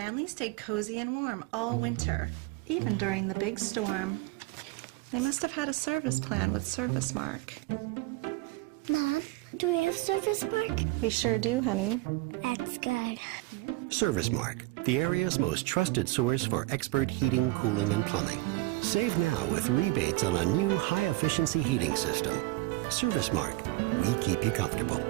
family stayed cozy and warm all winter, even during the big storm. They must have had a service plan with ServiceMark. Mom, do we have ServiceMark? We sure do, honey. That's good. ServiceMark, the area's most trusted source for expert heating, cooling, and plumbing. Save now with rebates on a new high-efficiency heating system. ServiceMark, we keep you comfortable.